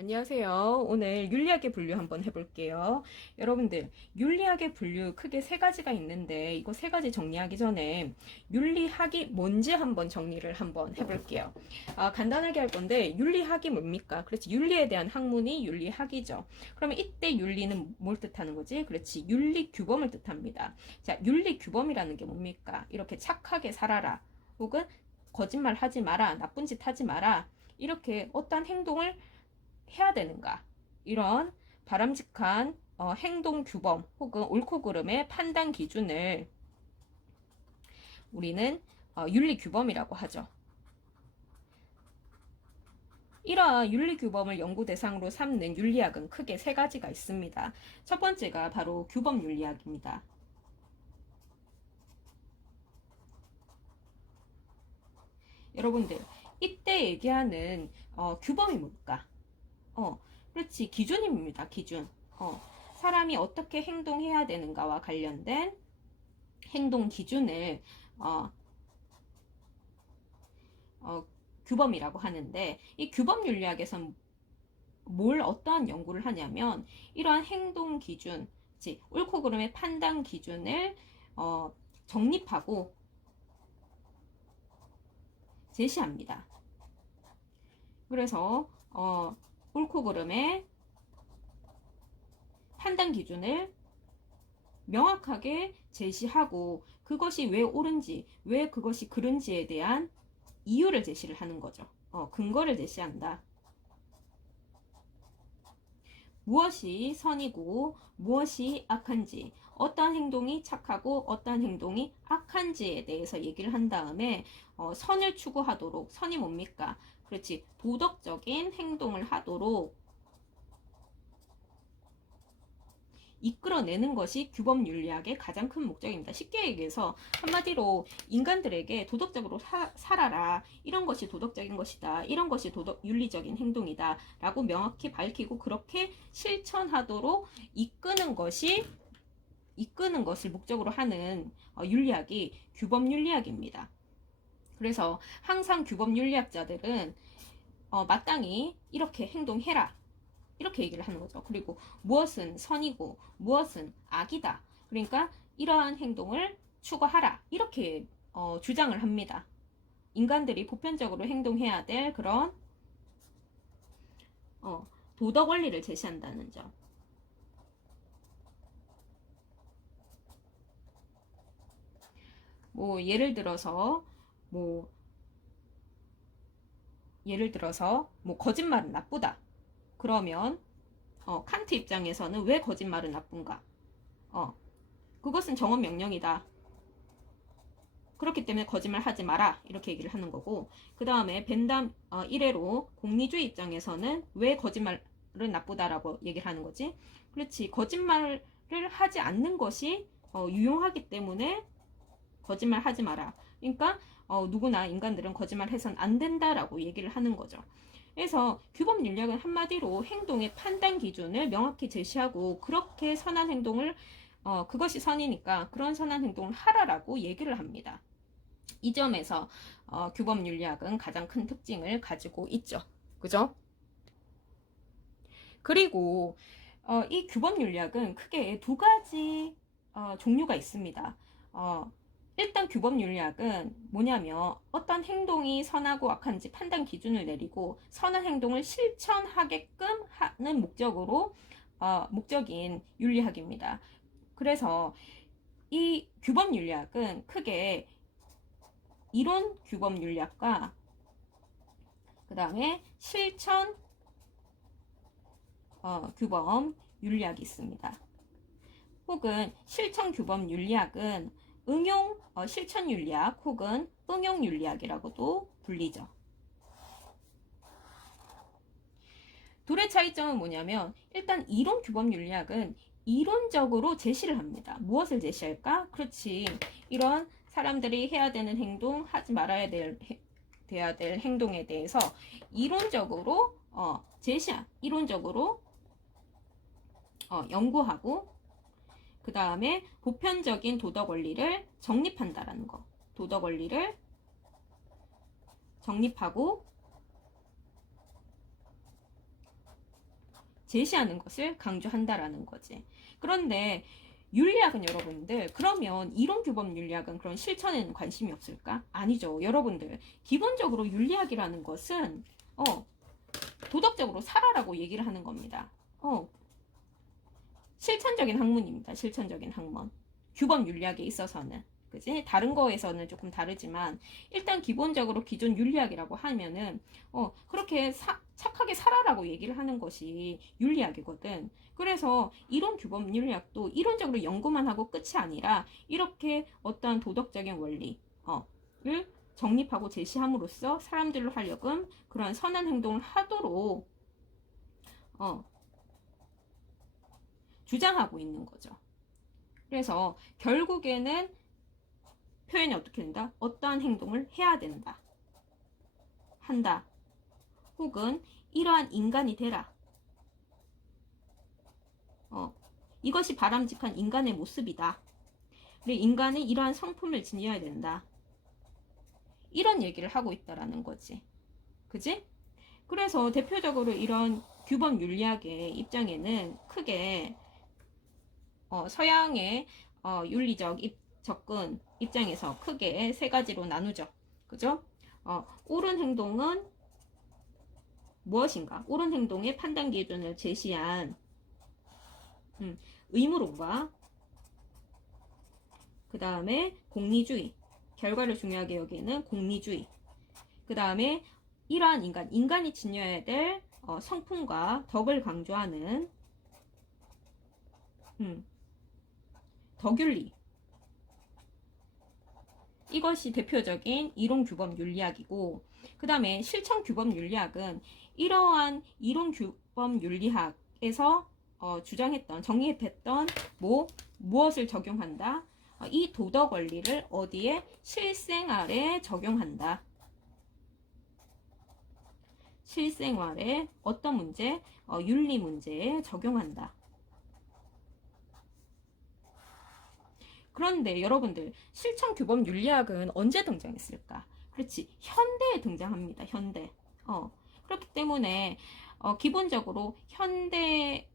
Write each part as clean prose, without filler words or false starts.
안녕하세요. 오늘 윤리학의 분류 한번 해볼게요. 여러분들, 윤리학의 분류 크게 세 가지가 있는데 이거 세 가지 정리하기 전에 윤리학이 뭔지 한번 정리를 한번 해볼게요. 간단하게 할 건데 윤리학이 뭡니까? 그렇지, 윤리에 대한 학문이 윤리학이죠. 그러면 이때 윤리는 뭘 뜻하는 거지? 그렇지, 윤리 규범을 뜻합니다. 자, 윤리 규범이라는 게 뭡니까? 이렇게 착하게 살아라, 혹은 거짓말 하지 마라, 나쁜 짓 하지 마라, 이렇게 어떤 행동을 해야 되는가, 이런 바람직한 행동 규범 혹은 옳고 그름의 판단 기준을 우리는 윤리 규범이라고 하죠. 이러한 윤리 규범을 연구 대상으로 삼는 윤리학은 크게 세 가지가 있습니다. 첫 번째가 바로 규범 윤리학입니다. 여러분들, 이때 얘기하는 규범이 뭘까? 그렇지. 기준입니다. 기준. 사람이 어떻게 행동해야 되는가와 관련된 행동 기준을 규범이라고 하는데, 이 규범 윤리학에서는 어떠한 연구를 하냐면 이러한 행동 기준, 즉 옳고 그름의 판단 기준을 정립하고 제시합니다. 그래서 옳고 그름의 판단 기준을 명확하게 제시하고 그것이 왜 옳은지, 왜 그것이 그른지에 대한 이유를 제시를 하는 거죠. 근거를 제시한다. 무엇이 선이고 무엇이 악한지, 어떤 행동이 착하고 어떤 행동이 악한지에 대해서 얘기를 한 다음에 선을 추구하도록, 선이 뭡니까? 그렇지, 도덕적인 행동을 하도록 이끌어내는 것이 규범 윤리학의 가장 큰 목적입니다. 쉽게 얘기해서 한마디로 인간들에게 도덕적으로 살아라, 이런 것이 도덕적인 것이다, 이런 것이 윤리적인 행동이다 라고 명확히 밝히고 그렇게 실천하도록 이끄는 것을 목적으로 하는 윤리학이 규범 윤리학입니다. 그래서 항상 규범 윤리학자들은 마땅히 이렇게 행동해라, 이렇게 얘기를 하는 거죠. 그리고 무엇은 선이고 무엇은 악이다, 그러니까 이러한 행동을 추구하라, 이렇게 주장을 합니다. 인간들이 보편적으로 행동해야 될 그런 도덕 원리를 제시한다는 점. 예를 들어서 거짓말은 나쁘다. 그러면 칸트 입장에서는 왜 거짓말은 나쁜가? 그것은 정언 명령이다. 그렇기 때문에 거짓말 하지 마라, 이렇게 얘기를 하는 거고, 그 다음에 벤담 이래로 공리주의 입장에서는 왜 거짓말은 나쁘다라고 얘기를 하는 거지? 그렇지, 거짓말을 하지 않는 것이 유용하기 때문에 거짓말 하지 마라. 그러니까 누구나 인간들은 거짓말 해선 안 된다라고 얘기를 하는 거죠. 그래서 규범 윤리학은 한마디로 행동의 판단 기준을 명확히 제시하고 그렇게 선한 행동을 그것이 선이니까 그런 선한 행동을 하라라고 얘기를 합니다. 이 점에서 규범 윤리학은 가장 큰 특징을 가지고 있죠. 그죠? 그리고 이 규범 윤리학은 크게 두 가지 종류가 있습니다. 일단 규범 윤리학은 뭐냐면 어떤 행동이 선하고 악한지 판단 기준을 내리고 선한 행동을 실천하게끔 하는 목적인 윤리학입니다. 그래서 이 규범 윤리학은 크게 이론 규범 윤리학과 그 다음에 실천 규범 윤리학이 있습니다. 혹은 실천 규범 윤리학은 실천 윤리학 혹은 응용 윤리학이라고도 불리죠. 둘의 차이점은 뭐냐면, 일단 이론 규범 윤리학은 이론적으로 제시를 합니다. 무엇을 제시할까? 그렇지, 이런 사람들이 해야 되는 행동, 하지 말아야 될 행동에 대해서 이론적으로 이론적으로 연구하고 그 다음에 보편적인 도덕 원리를 정립한다라는 거. 도덕 원리를 정립하고 제시하는 것을 강조한다라는 거지. 그런데 윤리학은 여러분들, 그러면 이론 규범 윤리학은 그런 실천에는 관심이 없을까? 아니죠. 여러분들, 기본적으로 윤리학이라는 것은 도덕적으로 살아라고 얘기를 하는 겁니다. 실천적인 학문입니다. 실천적인 학문. 규범 윤리학에 있어서는. 그지? 다른 거에서는 조금 다르지만 일단 기본적으로 기존 윤리학이라고 하면은 그렇게 착하게 살아라고 얘기를 하는 것이 윤리학이거든. 그래서 이론 규범 윤리학도 이론적으로 연구만 하고 끝이 아니라 이렇게 어떠한 도덕적인 원리를 정립하고 제시함으로써 사람들로 하여금 그러한 선한 행동을 하도록 주장하고 있는 거죠. 그래서 결국에는 표현이 어떻게 된다? 어떠한 행동을 해야 된다. 한다. 혹은 이러한 인간이 되라. 이것이 바람직한 인간의 모습이다. 그리고 인간은 이러한 성품을 지녀야 된다. 이런 얘기를 하고 있다라는 거지. 그지? 그래서 대표적으로 이런 규범 윤리학의 입장에는 크게 서양의 윤리적 접근 입장에서 크게 세 가지로 나누죠. 그죠? 옳은 행동은 무엇인가? 옳은 행동의 판단 기준을 제시한 의무론과 그 다음에 공리주의, 결과를 중요하게 여기는 공리주의, 그 다음에 이러한 인간이 지녀야 될 성품과 덕을 강조하는 덕윤리, 이것이 대표적인 이론 규범 윤리학이고, 그 다음에 실천 규범 윤리학은 이러한 이론 규범 윤리학에서 정립했던 무엇을 적용한다? 이 도덕 원리를 어디에? 실생활에 적용한다. 실생활에 어떤 문제? 윤리 문제에 적용한다. 그런데 여러분들, 실천 규범 윤리학은 언제 등장했을까? 그렇지, 현대에 등장합니다. 현대. 그렇기 때문에 기본적으로 현대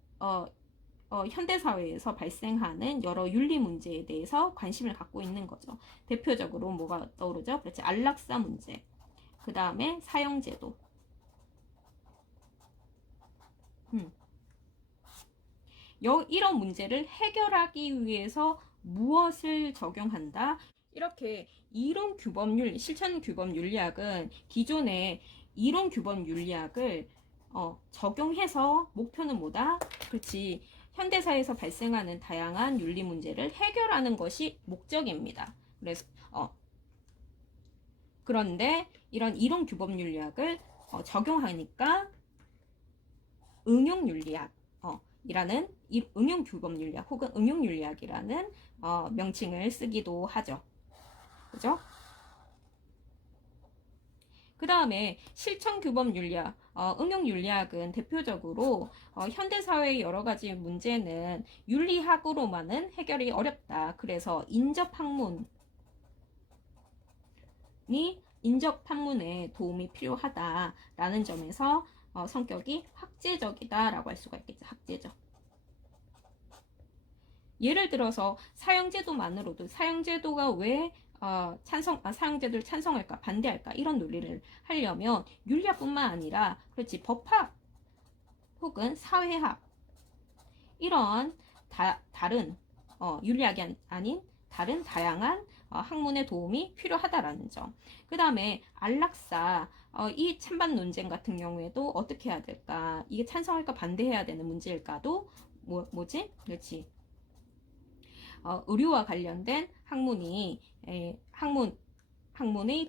사회에서 발생하는 여러 윤리 문제에 대해서 관심을 갖고 있는 거죠. 대표적으로 뭐가 떠오르죠? 그렇지, 안락사 문제, 그 다음에 사형제도. 이런 문제를 해결하기 위해서 무엇을 적용한다? 이렇게 이론 규범 실천 규범 윤리학은 기존의 이론 규범 윤리학을 적용해서 목표는 뭐다? 그렇지, 현대사에서 발생하는 다양한 윤리 문제를 해결하는 것이 목적입니다. 그래서 그런데 이런 이론 규범 윤리학을 적용하니까 응용 윤리학 이라는 응용 규범 윤리학 혹은 응용 윤리학이라는 명칭을 쓰기도 하죠. 그죠? 그 다음에 실천 규범 윤리학, 응용 윤리학은 대표적으로 현대사회의 여러 가지 문제는 윤리학으로만은 해결이 어렵다. 그래서 인접 판문에 도움이 필요하다라는 점에서 성격이 학제적이다라고 할 수가 있겠죠. 학제적. 예를 들어서 사형제도만으로도 사형제도가 왜 사형제도를 찬성할까 반대할까 이런 논리를 하려면 윤리학뿐만 아니라 그렇지 법학 혹은 사회학 이런 다른 윤리학이 아닌 다른 다양한 학문의 도움이 필요하다라는 점. 그 다음에 안락사 이 찬반 논쟁 같은 경우에도 어떻게 해야 될까? 이게 찬성할까 반대해야 되는 문제일까도 뭐지? 그렇지. 의료와 관련된 학문의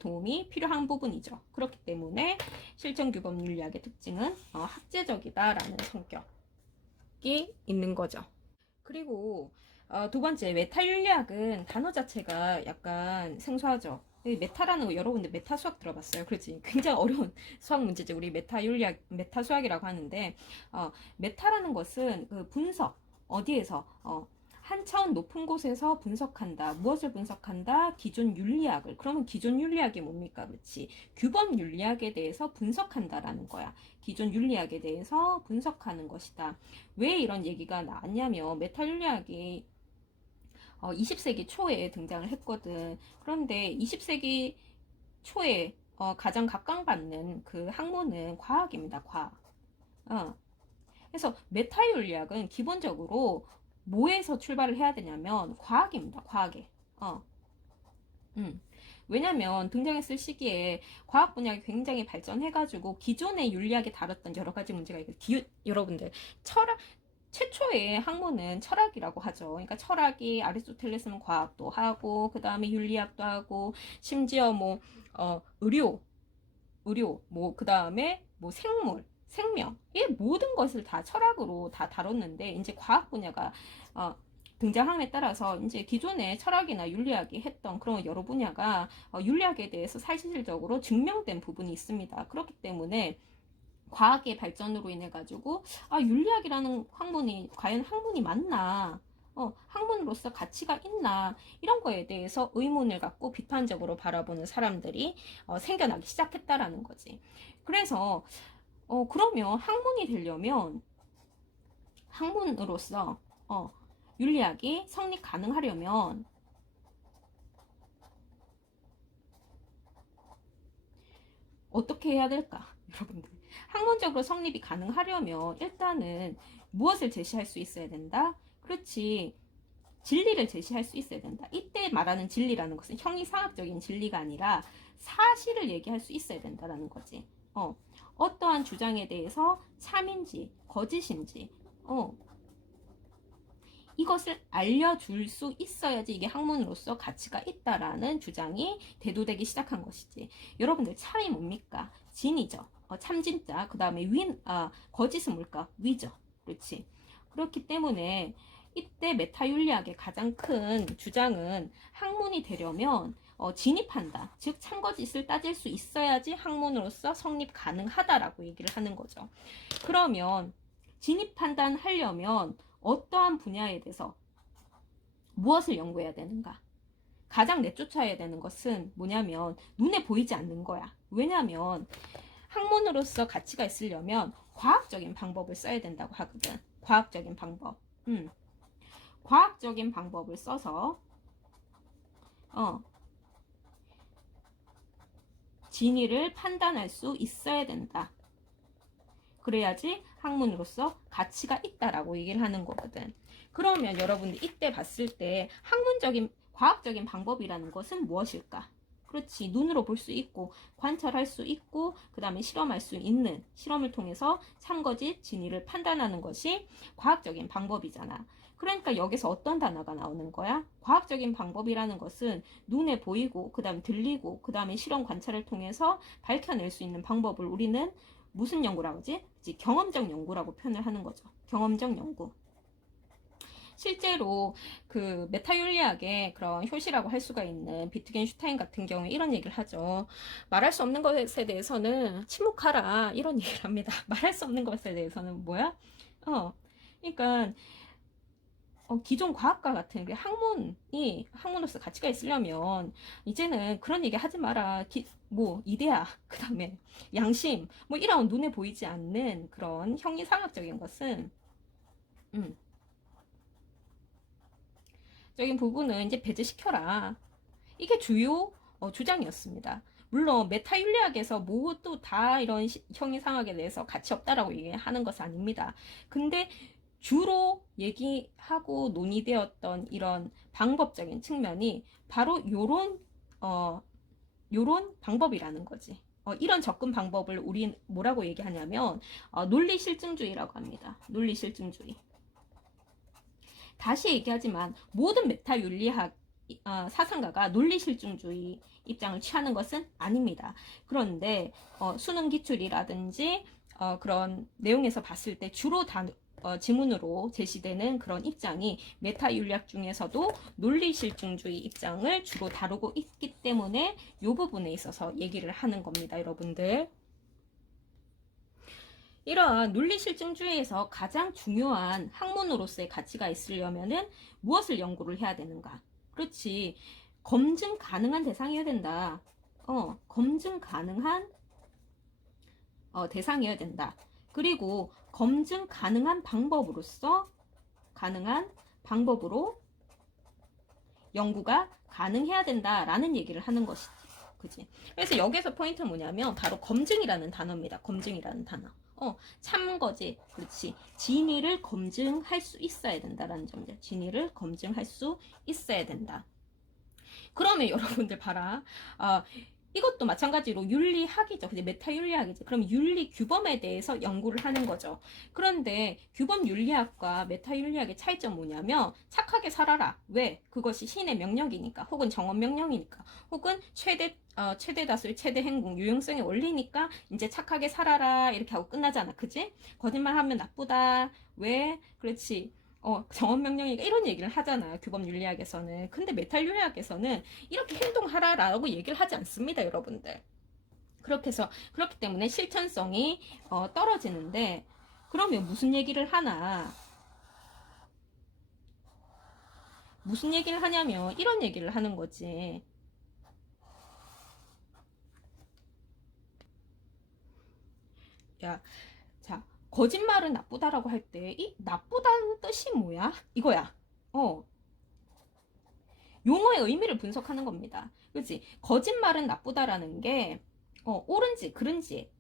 도움이 필요한 부분이죠. 그렇기 때문에 실천규범 윤리학의 특징은 학제적이다라는 성격이 있는 거죠. 그리고 두 번째, 메타 윤리학은 단어 자체가 약간 생소하죠. 메타라는 거 여러분들 메타 수학 들어봤어요? 그렇지, 굉장히 어려운 수학 문제죠. 우리 메타 윤리학, 메타 수학이라고 하는데 메타라는 것은 그 분석, 어디에서 한 차원 높은 곳에서 분석한다. 무엇을 분석한다? 기존 윤리학을. 그러면 기존 윤리학이 뭡니까? 그렇지. 규범 윤리학에 대해서 분석한다라는 거야. 기존 윤리학에 대해서 분석하는 것이다. 왜 이런 얘기가 나왔냐면 메타 윤리학이 20세기 초에 등장을 했거든. 그런데 20세기 초에 가장 각광받는 그 학문은 과학입니다. 과학. 그래서 메타 윤리학은 기본적으로 뭐에서 출발을 해야 되냐면 과학입니다. 과학에. 왜냐면 등장했을 시기에 과학 분야가 굉장히 발전해가지고 기존의 윤리학에 다뤘던 여러 가지 문제가 여러분들 철학 최초의 학문은 철학이라고 하죠. 그러니까 철학이 아리스토텔레스는 과학도 하고 그 다음에 윤리학도 하고 심지어 뭐 의료 뭐 그 다음에 뭐 생명 이 모든 것을 다 철학으로 다 다뤘는데 이제 과학 분야가 등장함에 따라서 이제 기존의 철학이나 윤리학이 했던 그런 여러 분야가 윤리학에 대해서 사실적으로 증명된 부분이 있습니다. 그렇기 때문에 과학의 발전으로 인해 가지고 윤리학이라는 학문이 과연 학문이 맞나? 학문으로서 가치가 있나? 이런 거에 대해서 의문을 갖고 비판적으로 바라보는 사람들이 생겨나기 시작했다라는 거지. 그래서 그러면 학문이 되려면 학문으로서 윤리학이 성립 가능하려면 어떻게 해야 될까? 여러분들 학문적으로 성립이 가능하려면 일단은 무엇을 제시할 수 있어야 된다? 그렇지. 진리를 제시할 수 있어야 된다. 이때 말하는 진리라는 것은 형이상학적인 진리가 아니라 사실을 얘기할 수 있어야 된다라는 거지. 어떠한 주장에 대해서 참인지 거짓인지 이것을 알려줄 수 있어야지 이게 학문으로서 가치가 있다라는 주장이 대두되기 시작한 것이지. 여러분들 참이 뭡니까? 진이죠. 참진자. 그 다음에 거짓은 뭘까? 위죠. 그렇지. 그렇기 때문에 이때 메타윤리학의 가장 큰 주장은 학문이 되려면 진입한다. 즉 참거짓을 따질 수 있어야지 학문으로서 성립 가능하다라고 얘기를 하는 거죠. 그러면 진입 판단하려면 어떠한 분야에 대해서 무엇을 연구해야 되는가? 가장 내쫓아야 되는 것은 뭐냐면 눈에 보이지 않는 거야. 왜냐면 학문으로서 가치가 있으려면 과학적인 방법을 써야 된다고 하거든. 과학적인 방법. 과학적인 방법을 써서 진위를 판단할 수 있어야 된다. 그래야지 학문으로서 가치가 있다라고 얘기를 하는 거거든. 그러면 여러분들 이때 봤을 때 학문적인 과학적인 방법이라는 것은 무엇일까? 그렇지. 눈으로 볼 수 있고 관찰할 수 있고 그 다음에 실험할 수 있는 실험을 통해서 참거짓 진위를 판단하는 것이 과학적인 방법이잖아. 그러니까 여기서 어떤 단어가 나오는 거야? 과학적인 방법이라는 것은 눈에 보이고 그 다음에 들리고 그 다음에 실험 관찰을 통해서 밝혀낼 수 있는 방법을 우리는 무슨 연구라고 하지? 경험적 연구라고 표현을 하는 거죠. 경험적 연구. 실제로 그 메타윤리학의 그런 효시라고 할 수가 있는 비트겐슈타인 같은 경우에 이런 얘기를 하죠. 말할 수 없는 것에 대해서는 침묵하라 이런 얘기를 합니다. 말할 수 없는 것에 대해서는 뭐야? 그러니까 기존 과학과 같은 학문이 학문으로서 가치가 있으려면 이제는 그런 얘기 하지 마라. 뭐 이데아 그 다음에 양심 뭐 이런 눈에 보이지 않는 그런 형이상학적인 것은 적인 부분은 이제 배제시켜라. 이게 주요 주장이었습니다. 물론 메타윤리학에서 모두 다 이런 형이상학에 대해서 가치 없다라고 얘기하는 것은 아닙니다. 근데 주로 얘기하고 논의되었던 이런 방법적인 측면이 바로 요런 방법이라는 거지. 이런 접근 방법을 우리 뭐라고 얘기하냐면 논리실증주의라고 합니다. 논리실증주의. 다시 얘기하지만 모든 메타윤리학 사상가가 논리실증주의 입장을 취하는 것은 아닙니다. 그런데 수능 기출이라든지 그런 내용에서 봤을 때 주로 지문으로 제시되는 그런 입장이 메타윤리학 중에서도 논리실증주의 입장을 주로 다루고 있기 때문에 이 부분에 있어서 얘기를 하는 겁니다. 여러분들. 이러한 논리실증주의에서 가장 중요한 학문으로서의 가치가 있으려면은 무엇을 연구를 해야 되는가? 그렇지. 검증 가능한 대상이어야 된다. 검증 가능한 대상이어야 된다. 그리고 검증 가능한 방법으로 연구가 가능해야 된다라는 얘기를 하는 것이지. 그지? 그래서 여기서 포인트는 뭐냐면 바로 검증이라는 단어입니다. 검증이라는 단어. 참거지. 그렇지. 진위를 검증할 수 있어야 된다라는 점이죠. 진위를 검증할 수 있어야 된다. 그러면 여러분들 봐라. 이것도 마찬가지로 윤리학이죠. 근데 메타윤리학이죠. 그럼 윤리 규범에 대해서 연구를 하는 거죠. 그런데 규범 윤리학과 메타윤리학의 차이점 뭐냐면 착하게 살아라. 왜? 그것이 신의 명령이니까, 혹은 정원 명령이니까, 혹은 최대 다수의 최대 행복, 유용성의 원리니까 이제 착하게 살아라 이렇게 하고 끝나잖아. 그지? 거짓말하면 나쁘다. 왜? 그렇지. 정원명령이니까 이런 얘기를 하잖아요. 규범윤리학에서는. 근데 메탈윤리학에서는 이렇게 행동하라라고 얘기를 하지 않습니다, 여러분들. 그렇기 때문에 실천성이 떨어지는데, 그러면 무슨 얘기를 하나? 무슨 얘기를 하냐면 이런 얘기를 하는 거지. 야, 자, 거짓말은 나쁘다라고 할 때 이 나쁘다는 뜻이 뭐야? 이거야. 용어의 의미를 분석하는 겁니다. 그렇지? 거짓말은 나쁘다라는 게 옳은지 그른지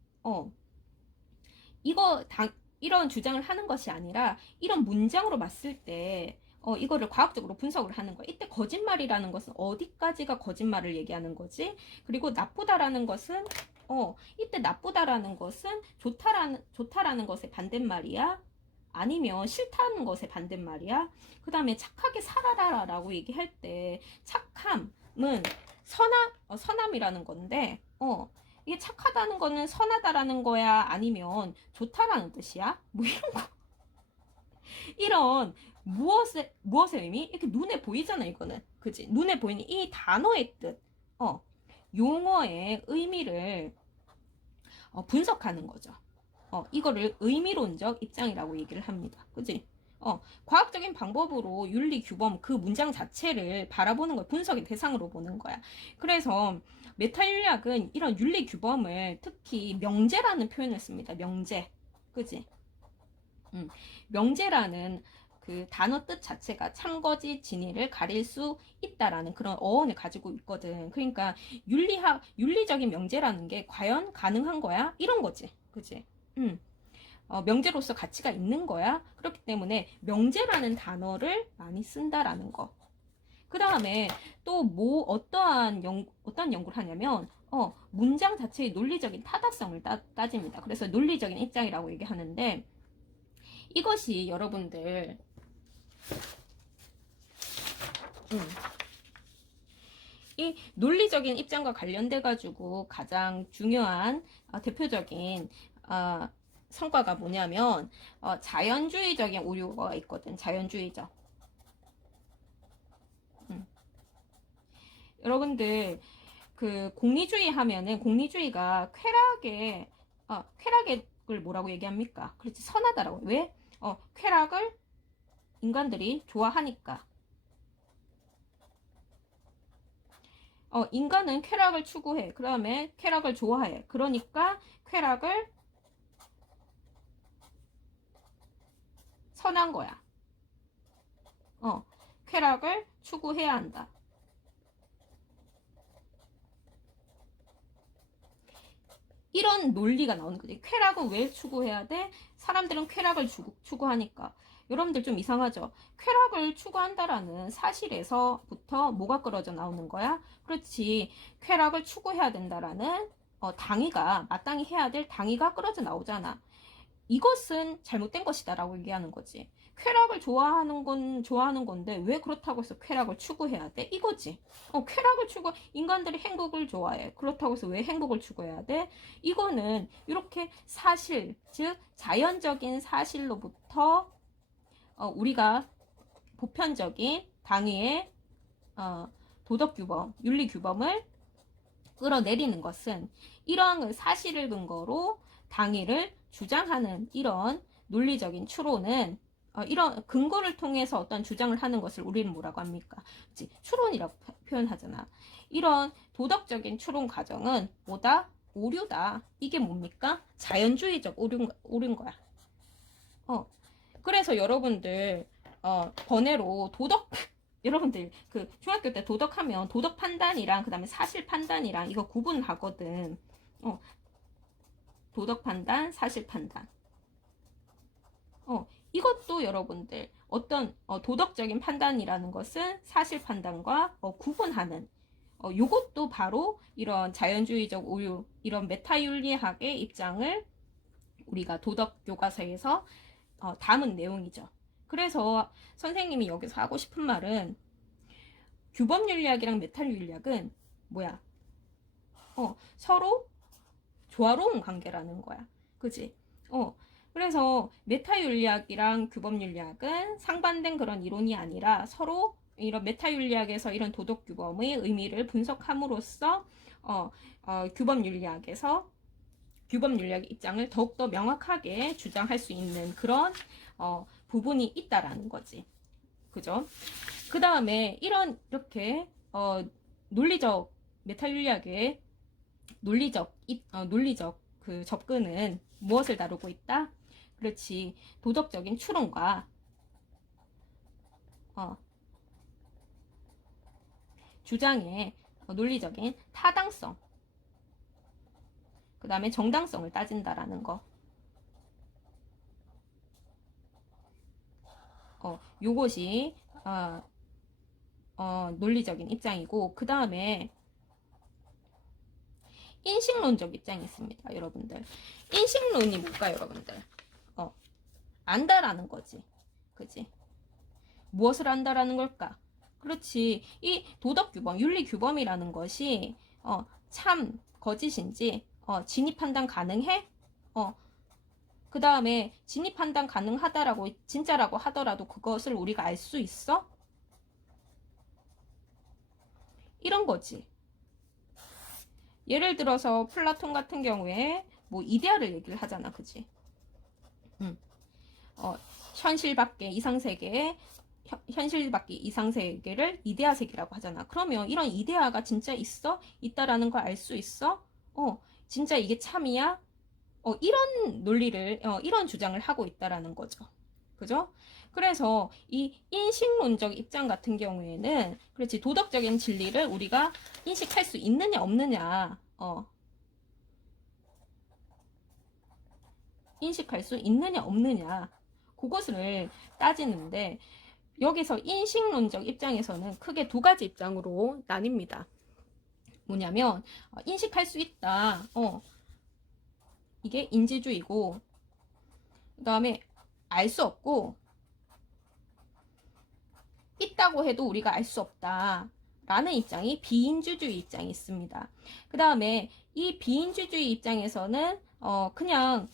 이런 주장을 하는 것이 아니라 이런 문장으로 봤을 때 이거를 과학적으로 분석을 하는 거야. 이때 거짓말이라는 것은 어디까지가 거짓말을 얘기하는 거지? 그리고 나쁘다라는 것은 이때 나쁘다라는 것은 좋다라는 것의 반대말이야? 아니면 싫다는 것의 반대말이야? 그 다음에 착하게 살아라 라고 얘기할 때 착함은 선함이라는 건데 이게 착하다는 거는 선하다라는 거야? 아니면 좋다라는 뜻이야? 뭐 이런 거. 이런 무엇의 의미? 이렇게 눈에 보이잖아, 이거는. 그지? 눈에 보이는 이 단어의 뜻, 용어의 의미를 분석하는 거죠. 이거를 의미론적 입장이라고 얘기를 합니다. 그지? 과학적인 방법으로 윤리 규범 그 문장 자체를 바라보는 거야. 분석의 대상으로 보는 거야. 그래서 메타윤리학은 이런 윤리 규범을 특히 명제라는 표현을 씁니다. 명제. 그지? 명제라는 그 단어 뜻 자체가 참거지 진위를 가릴 수 있다라는 그런 어원을 가지고 있거든. 그러니까 윤리적인 명제라는 게 과연 가능한 거야? 이런 거지. 그지? 명제로서 가치가 있는 거야. 그렇기 때문에 명제라는 단어를 많이 쓴다라는 거. 그 다음에 또 어떠한 연구를 하냐면 문장 자체의 논리적인 타당성을 따집니다. 그래서 논리적인 입장이라고 얘기하는데, 이것이 여러분들 이 논리적인 입장과 관련돼 가지고 가장 중요한 대표적인 성과가 뭐냐면 자연주의적인 오류가 있거든. 자연주의적. 여러분들 그 공리주의 하면은 공리주의가 쾌락을 뭐라고 얘기합니까? 그렇지, 선하다라고. 왜? 쾌락을 인간들이 좋아하니까. 인간은 쾌락을 추구해. 그 다음에 쾌락을 좋아해. 그러니까 쾌락을 선한 거야. 쾌락을 추구해야 한다. 이런 논리가 나오는 거지. 쾌락을 왜 추구해야 돼? 사람들은 쾌락을 추구하니까. 여러분들 좀 이상하죠? 쾌락을 추구한다라는 사실에서부터 뭐가 끌어져 나오는 거야? 그렇지. 쾌락을 추구해야 된다라는 당위가, 마땅히 해야 될 당위가 끌어져 나오잖아. 이것은 잘못된 것이다 라고 얘기하는 거지. 쾌락을 좋아하는 건데 왜 그렇다고 해서 쾌락을 추구해야 돼? 이거지. 쾌락을 인간들이 행복을 좋아해. 그렇다고 해서 왜 행복을 추구해야 돼? 이거는 이렇게 사실, 즉 자연적인 사실로부터 우리가 보편적인 당위의 도덕규범, 윤리규범을 끌어내리는 것은 이러한 사실을 근거로 당위를 주장하는 이런 논리적인 추론은 이런 근거를 통해서 어떤 주장을 하는 것을 우리는 뭐라고 합니까? 그치? 추론이라고 표현하잖아. 이런 도덕적인 추론 과정은 뭐다? 오류다. 이게 뭡니까? 자연주의적 오류인 거야. 그래서 여러분들 번외로 도덕 여러분들 그 중학교 때 도덕하면 도덕 판단이랑 그 다음에 사실 판단이랑 이거 구분하거든. 도덕 판단, 사실 판단. 이것도 여러분들 어떤 도덕적인 판단이라는 것은 사실 판단과 구분하는 요것도 바로 이런 자연주의적 오류, 이런 메타윤리학의 입장을 우리가 도덕 교과서에서 담은 내용이죠. 그래서 선생님이 여기서 하고 싶은 말은 규범윤리학이랑 메타윤리학은 뭐야? 서로 조화로운 관계라는 거야. 그지? 그래서 메타윤리학이랑 규범윤리학은 상반된 그런 이론이 아니라 서로 이런 메타윤리학에서 이런 도덕규범의 의미를 분석함으로써 규범윤리학에서 규범윤리학의 입장을 더욱더 명확하게 주장할 수 있는 그런 부분이 있다라는 거지. 그죠? 그 다음에 이렇게 논리적 메타윤리학의 논리적 그 접근은 무엇을 다루고 있다? 그렇지. 도덕적인 추론과 주장의 논리적인 타당성, 그 다음에 정당성을 따진다라는 거. 요것이 논리적인 입장이고, 그 다음에 인식론적 입장이 있습니다, 여러분들. 인식론이 뭘까요, 여러분들? 안다라는 거지. 그지? 무엇을 안다라는 걸까? 그렇지. 이 도덕규범, 윤리규범이라는 것이 참 거짓인지 진입 판단 가능해? 그 다음에 진입 판단 가능하다라고 진짜라고 하더라도 그것을 우리가 알 수 있어? 이런 거지. 예를 들어서 플라톤 같은 경우에 뭐 이데아를 얘기를 하잖아. 그지? 현실 밖의 이상세계, 현실 밖의 이상세계를 이데아 세계라고 하잖아. 그러면 이런 이데아가 진짜 있어? 있다라는 걸 알 수 있어? 진짜 이게 참이야? 이런 논리를, 이런 주장을 하고 있다라는 거죠. 그죠? 그래서 이 인식론적 입장 같은 경우에는, 그렇지, 도덕적인 진리를 우리가 인식할 수 있느냐, 없느냐, 인식할 수 있느냐, 없느냐, 그것을 따지는데, 여기서 인식론적 입장에서는 크게 두 가지 입장으로 나뉩니다. 뭐냐면, 인식할 수 있다. 이게 인지주의고, 그 다음에 알 수 없고, 있다고 해도 우리가 알 수 없다. 라는 입장이 비인주주의 입장이 있습니다. 그 다음에 이 비인주주의 입장에서는 그냥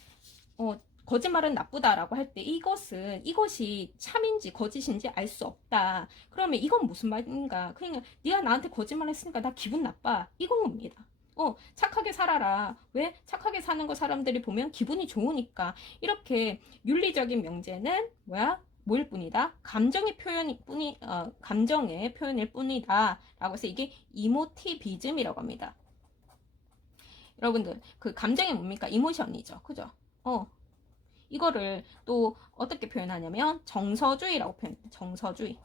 거짓말은 나쁘다라고 할 때 이것이 참인지 거짓인지 알 수 없다. 그러면 이건 무슨 말인가? 그냥 네가 나한테 거짓말했으니까 나 기분 나빠. 이건 겁니다. 착하게 살아라. 왜? 착하게 사는 거 사람들이 보면 기분이 좋으니까. 이렇게 윤리적인 명제는 뭐야? 뭐일 뿐이다? 감정의 표현일 뿐이다. 라고 해서 이게 이모티비즘이라고 합니다. 여러분들, 그 감정이 뭡니까? 이모션이죠. 그죠? 이거를 또 어떻게 표현하냐면 정서주의라고 표현합니다. 정서주의.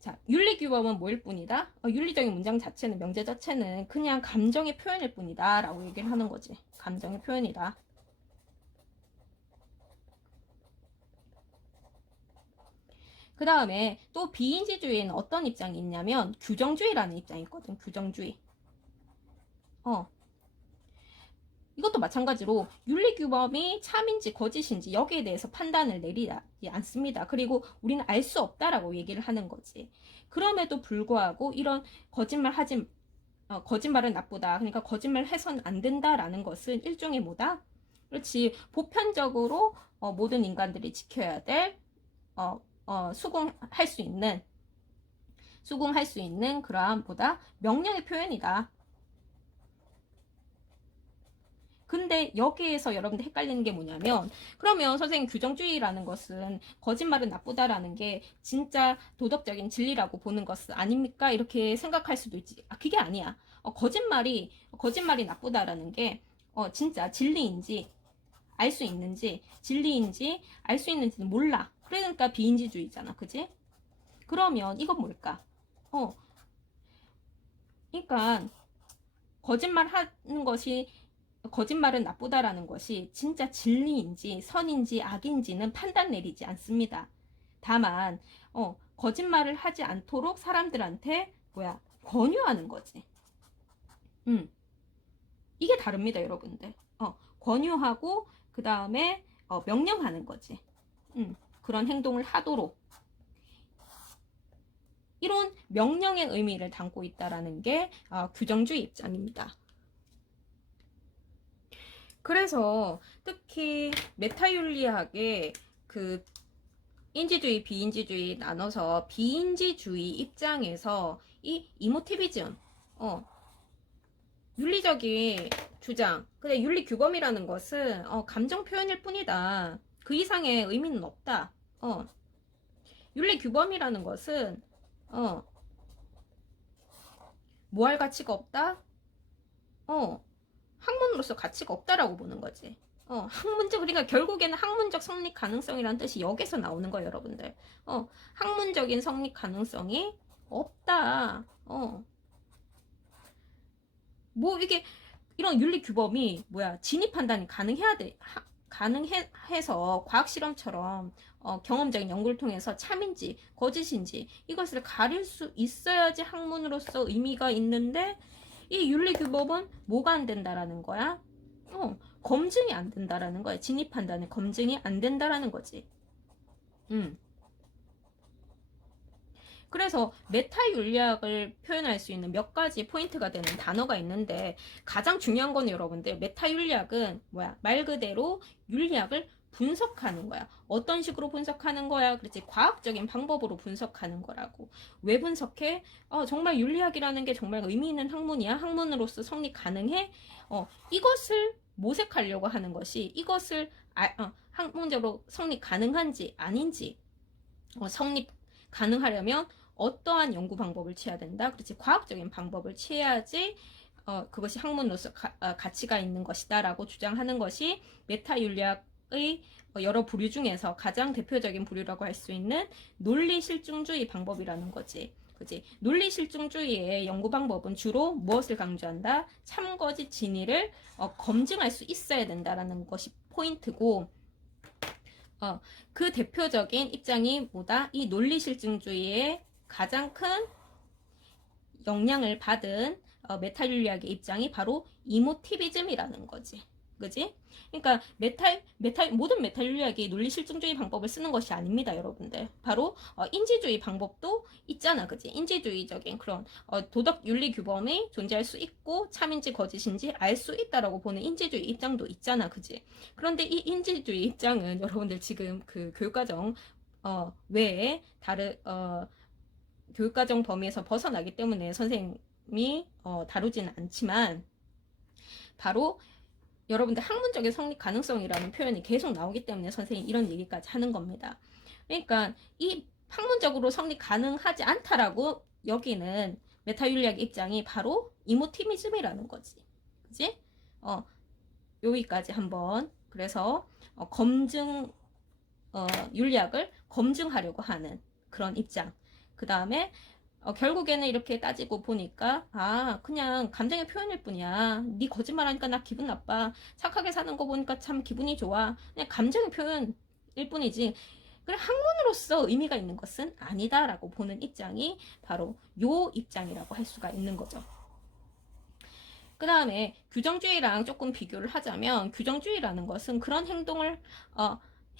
자, 윤리규범은 뭐일 뿐이다? 윤리적인 문장 자체는, 명제 자체는 그냥 감정의 표현일 뿐이다 라고 얘기를 하는 거지. 감정의 표현이다. 그 다음에 또 비인지주의에는 어떤 입장이 있냐면 규정주의라는 입장이 있거든. 규정주의. 이것도 마찬가지로 윤리규범이 참인지 거짓인지 여기에 대해서 판단을 내리지 않습니다. 그리고 우리는 알 수 없다라고 얘기를 하는 거지. 그럼에도 불구하고 이런 거짓말은 나쁘다. 그러니까 거짓말 해서는 안 된다라는 것은 일종의 뭐다? 그렇지. 보편적으로 모든 인간들이 지켜야 될 수긍할 수 있는 그러한 보다 명령의 표현이다. 근데 여기에서 여러분들 헷갈리는 게 뭐냐면, 그러면 선생님 규정주의라는 것은 거짓말은 나쁘다라는 게 진짜 도덕적인 진리라고 보는 것은 아닙니까? 이렇게 생각할 수도 있지. 그게 아니야. 거짓말이 나쁘다라는 게 진짜 진리인지 알 수 있는지, 진리인지 알 수 있는지는 몰라. 그러니까 비인지주의잖아. 그지? 그러면 이건 뭘까? 그러니까 거짓말은 나쁘다라는 것이 진짜 진리인지 선인지 악인지는 판단 내리지 않습니다. 다만 거짓말을 하지 않도록 사람들한테 권유하는 거지. 이게 다릅니다, 여러분들. 권유하고 그 다음에 명령하는 거지. 그런 행동을 하도록. 이런 명령의 의미를 담고 있다라는 게 규정주의 입장입니다. 그래서 특히 메타윤리학의 그 인지주의, 비인지주의 나눠서 비인지주의 입장에서 이 이모티비즘, 윤리적인 주장, 근데 윤리 규범이라는 것은 감정 표현일 뿐이다. 그 이상의 의미는 없다. 윤리 규범이라는 것은 뭐 할 가치가 없다? 학문으로서 가치가 없다라고 보는 거지. 그러니까 결국에는 학문적 성립 가능성이라는 뜻이 여기서 나오는 거예요, 여러분들. 학문적인 성립 가능성이 없다. 뭐 이게 이런 윤리 규범이 진입 판단이 가능해서 과학 실험처럼 경험적인 연구를 통해서 참인지 거짓인지 이것을 가릴 수 있어야지 학문으로서 의미가 있는데, 이 윤리 규범은 뭐가 안 된다라는 거야? 검증이 안 된다라는 거야. 진입 판단은 검증이 안 된다라는 거지. 그래서 메타 윤리학을 표현할 수 있는 몇 가지 포인트가 되는 단어가 있는데, 가장 중요한 건 여러분들, 메타 윤리학은 말 그대로 윤리학을 분석하는 거야. 어떤 식으로 분석하는 거야? 그렇지, 과학적인 방법으로 분석하는 거라고. 왜 분석해? 정말 윤리학이라는 게 정말 의미 있는 학문이야? 학문으로서 성립 가능해? 이것을 모색하려고 하는 것이, 이것을 학문적으로 성립 가능한지 아닌지, 성립 가능하려면 어떠한 연구 방법을 취해야 된다? 그렇지, 과학적인 방법을 취해야지 그것이 학문으로서 가치가 있는 것이다 라고 주장하는 것이 메타윤리학의 여러 부류 중에서 가장 대표적인 부류라고 할 수 있는 논리실증주의 방법이라는 거지. 그치? 논리실증주의의 연구 방법은 주로 무엇을 강조한다? 참거짓 진위를 검증할 수 있어야 된다라는 것이 포인트고, 그 대표적인 입장이 뭐다? 이 논리실증주의의 가장 큰 영향을 받은 메타윤리학의 입장이 바로 이모티비즘이라는 거지. 그지? 그러니까 모든 메타윤리학이 논리실증주의 방법을 쓰는 것이 아닙니다, 여러분들. 바로 인지주의 방법도 있잖아, 그지? 인지주의적인 그런 도덕 윤리 규범이 존재할 수 있고 참인지 거짓인지 알 수 있다라고 보는 인지주의 입장도 있잖아, 그지? 그런데 이 인지주의 입장은 여러분들 지금 그 교육과정 외에 다른 교육과정 범위에서 벗어나기 때문에 선생님이 다루지는 않지만, 바로 여러분들 학문적인 성립 가능성이라는 표현이 계속 나오기 때문에 선생님이 이런 얘기까지 하는 겁니다. 그러니까 이 학문적으로 성립 가능하지 않다라고 여기는 메타윤리학 입장이 바로 이모티비즘이라는 거지. 그지? 여기까지 한번. 그래서 윤리학을 검증하려고 하는 그런 입장. 그 다음에 결국에는 이렇게 따지고 보니까 그냥 감정의 표현일 뿐이야. 네 거짓말하니까 나 기분 나빠. 착하게 사는 거 보니까 참 기분이 좋아. 그냥 감정의 표현일 뿐이지 그래 학문으로서 의미가 있는 것은 아니다라고 보는 입장이 바로 요 입장이라고 할 수가 있는 거죠. 그 다음에 규정주의랑 조금 비교를 하자면, 규정주의라는 것은 그런 행동을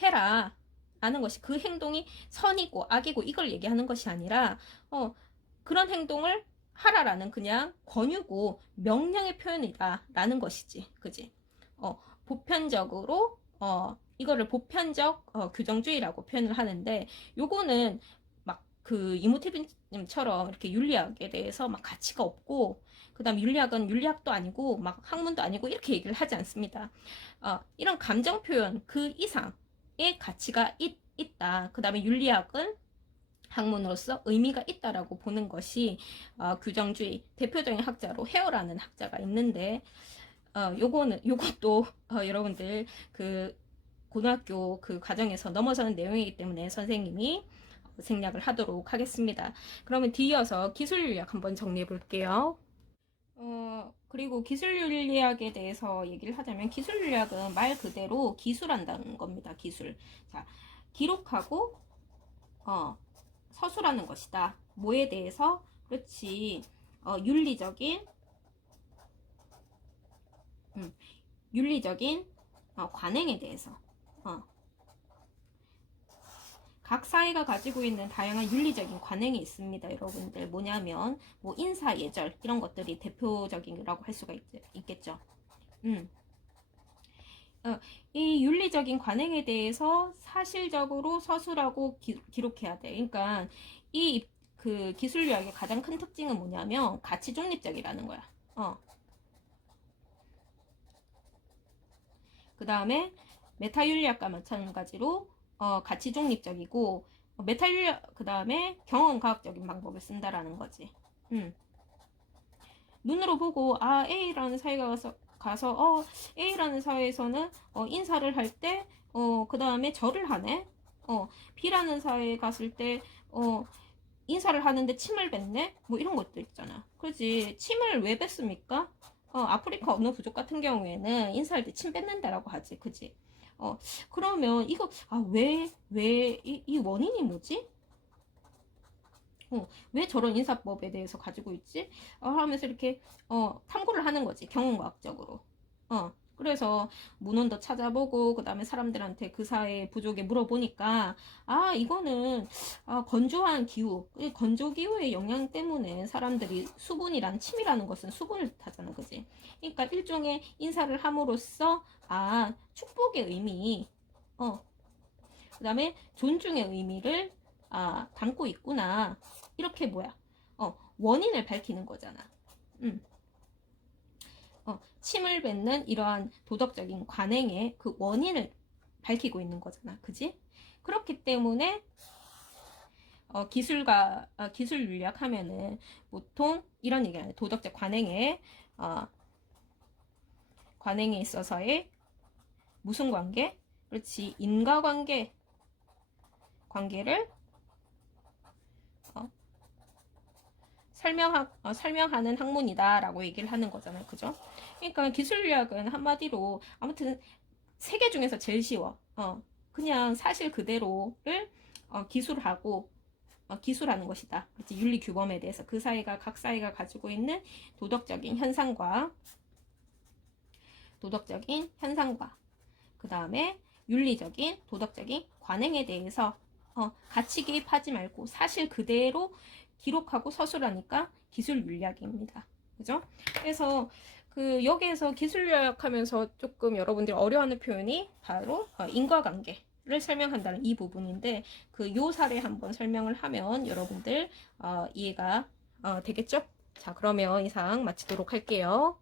해라 라는 것이, 그 행동이 선이고 악이고 이걸 얘기하는 것이 아니라 그런 행동을 하라라는 그냥 권유고 명령의 표현이다 라는 것이지. 그지? 보편적으로 이거를 보편적 규정주의라고 표현을 하는데, 요거는 막 그 이모티비즘처럼 이렇게 윤리학에 대해서 막 가치가 없고 그다음 윤리학은 윤리학도 아니고 막 학문도 아니고 이렇게 얘기를 하지 않습니다. 이런 감정 표현 그 이상의 가치가 있다. 그다음에 윤리학은 학문으로서 의미가 있다라고 보는 것이 규정주의 대표적인 학자로 헤어라는 학자가 있는데 요것도 여러분들 그 고등학교 그 과정에서 넘어서는 내용이기 때문에 선생님이 생략을 하도록 하겠습니다. 그러면 뒤이어서 기술윤리학 한번 정리해 볼게요. 그리고 기술윤리학에 대해서 얘기를 하자면 기술윤리학은 말 그대로 기술한다는 겁니다. 기술. 자, 기록하고 서술하는 것이다. 뭐에 대해서? 그렇지. 윤리적인 관행에 대해서. 각 사회가 가지고 있는 다양한 윤리적인 관행이 있습니다. 여러분들 뭐냐면 뭐 인사 예절 이런 것들이 대표적이라고 할 수가 있겠죠. 이 윤리적인 관행에 대해서 사실적으로 서술하고 기록해야 돼. 그러니까 이 그 기술유학의 가장 큰 특징은 뭐냐면 가치 중립적이라는 거야. 그 다음에 메타윤리학과 마찬가지로 가치 중립적이고 메타윤리학 그 다음에 경험과학적인 방법을 쓴다라는 거지. 눈으로 보고 A라는 사회가 가서 A라는 사회에서는 인사를 할 때 그 다음에 절을 하네. B라는 사회에 갔을 때 인사를 하는데 침을 뱉네. 뭐 이런 것도 있잖아. 그렇지. 침을 왜 뱉습니까? 아프리카 어느 부족 같은 경우에는 인사할 때 침 뱉는다라고 하지. 그지? 그러면 이거 왜 이 원인이 뭐지? 왜 저런 인사법에 대해서 가지고 있지? 하면서 이렇게 탐구를 하는 거지. 경험과학적으로. 그래서 문헌도 찾아보고 그 다음에 사람들한테 그 사회 부족에 물어보니까 이거는 건조한 기후, 건조 기후의 영향 때문에 사람들이 수분이란 침이라는 것은 수분을 뜻하잖아, 그지? 그러니까 일종의 인사를 함으로써 축복의 의미, 그 다음에 존중의 의미를 담고 있구나. 이렇게 원인을 밝히는 거잖아. 침을 뱉는 이러한 도덕적인 관행의 그 원인을 밝히고 있는 거잖아. 그지? 그렇기 때문에 기술 윤리학 하면은 보통 이런 얘기를 하는 도덕적 관행에 있어서의 무슨 관계? 그렇지. 인과관계를 설명하는 학문이다라고 얘기를 하는 거잖아요. 그죠? 그러니까 기술유학은 한마디로 아무튼 세계 중에서 제일 쉬워. 그냥 사실 그대로를 기술하는 것이다. 그렇지? 윤리 규범에 대해서 각 사회가 가지고 있는 도덕적인 현상과 그 다음에 윤리적인 도덕적인 관행에 대해서 같이 개입하지 말고 사실 그대로 기록하고 서술하니까 기술윤리학입니다. 그죠? 그래서 여기에서 기술윤리학 하면서 조금 여러분들이 어려워하는 표현이 바로 인과관계를 설명한다는 이 부분인데 요 사례 한번 설명을 하면 여러분들 이해가 되겠죠? 자, 그러면 이상 마치도록 할게요.